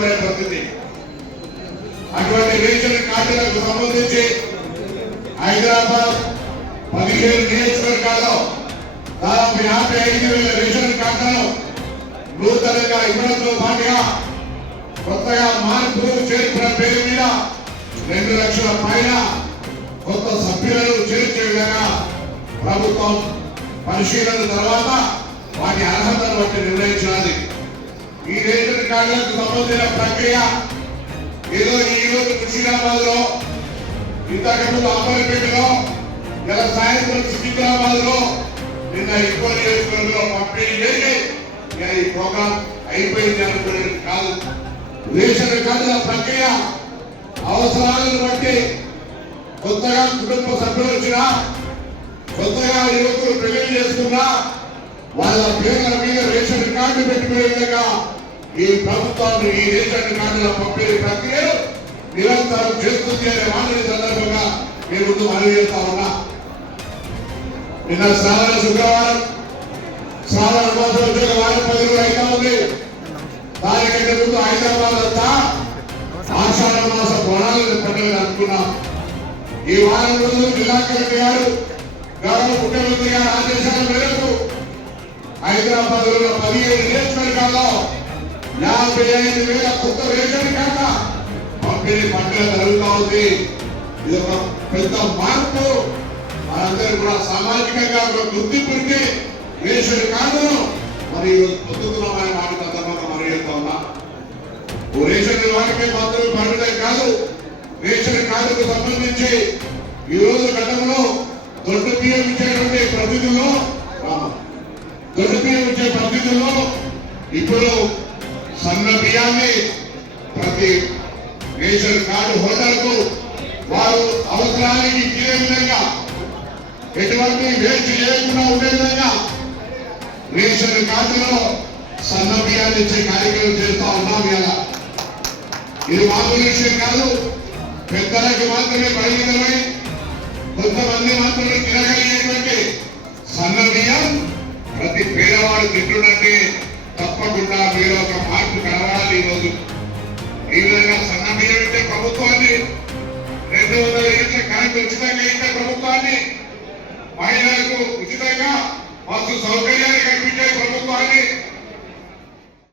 నష్టపోయే పరిస్థితి. అటువంటి రేషన్ కార్డులకు సంబంధించి హైదరాబాద్ 17 నియోజకవర్గాల్లో దాదాపు 55,000 రేషన్ కార్డులను నూతనంగా ఇవ్వడంతో పాటుగా కొత్తగా మార్పు చేర్పుల పేరు మీద 2 లక్షల పైన కొత్త సభ్యులను చేర్చే విధంగా ప్రభుత్వం పరిశీలన తర్వాత వాటి అర్హతను బట్టి నిర్ణయించాలి. ఈ రేషన్ కార్డులకు సంబంధించిన ప్రక్రియ ఏదో ఈ రోజు ముషీరాబాద్ లో, ఇంతకుముందు అమర్పేటలో, ఇలా సాయంత్రం సికింద్రాబాద్ లో, నిన్న ఎక్కువ నియోజకవర్గంలో పంపిణీ చేసి ఈ ప్రోగ్రాం అయిపోయింది అనుకునేది కాదు. రేషన్ కార్డుల ప్రక్రియ అవసరాలను బట్టి కొత్తగా కుటుంబ సభ్యులు వచ్చినా, కొత్తగా యువకులు పెళ్లి చేసుకున్నా వాళ్ళ పేర్ల మీద రేషన్ కార్డు పెట్టుకునే విధంగా ఈ ప్రభుత్వాన్ని ఈ రేషన్ కార్డుల పంపిణీ ప్రక్రియను నిరంతరం చేస్తుంది అనే మాటని సందర్భంగా మేము ముందు మనవి చేస్తా ఉన్నా. నిన్న శ్రావణ శుక్రవారం, శ్రావణ మాసోద్యోగ వారం 10 రోజులు అయితా ఉంది. దానికంటే ముందు హైదరాబాద్ అంతా ఆషాఢ మాస బోనాలు పండుగ అనుకున్నాం. ఈ వారం రోజులు జిల్లా కలెక్టర్ గారు, గౌరవ ముఖ్యమంత్రి గారి ఆదేశాల మేరకు హైదరాబాద్ లో 17 నియోజకవర్గాల్లో 55,000 కొత్త రేషన్ కార్డుల పంపిణీ పండుగ జరుగుతూ ఉంది. ఇది ఒక పెద్ద మార్పు. మనందరూ కూడా సామాజికంగా ఒక గుర్తింపుకి రేషన్ కార్డును మరి పొందుతున్నామని వాటి సందర్భంగా మనం చెప్తా ఉన్నా. రేషన్ వాటికి మాత్రమే పరిమితం కాదు. రేషన్ కార్డుకు సంబంధించి ఈ రోజు గతంలో దొడ్డు బియ్యం ఇచ్చేటువంటి పరిస్థితుల్లో ఇప్పుడు సన్న బియ్యాన్ని ప్రతి రేషన్ కార్డు హోల్డర్కు వారు అవసరానికి ఇచ్చే విధంగా, ఎటువంటి వేస్ట్ చేయకుండా ఉండే విధంగా రేషన్ కార్డులో సన్న బియ్యాన్ని ఇచ్చే కార్యక్రమం చేస్తా ఉన్నాం. ఇలా ఇది మామూలు విషయం కాదు. పెద్దలకు మాత్రమే పరిమితమై కొంతమంది మాత్రమే తినగలిగేటువంటి సన్న బియ్యం ప్రతి పేదవాడు తింటున్నట్టే తప్పకుండా మీరు ఒక మార్పు కలవాలి. ఈరోజు ఈ విధంగా సన్న బియ్యం ఇచ్చే ప్రభుత్వాన్ని, 200 యూనిట్ల కరెంట్ ఉచితంగా ఇచ్చే ప్రభుత్వాన్ని, మహిళలకు ఉచితంగా బస్సు సౌకర్యాన్ని కల్పించే ప్రభుత్వాన్ని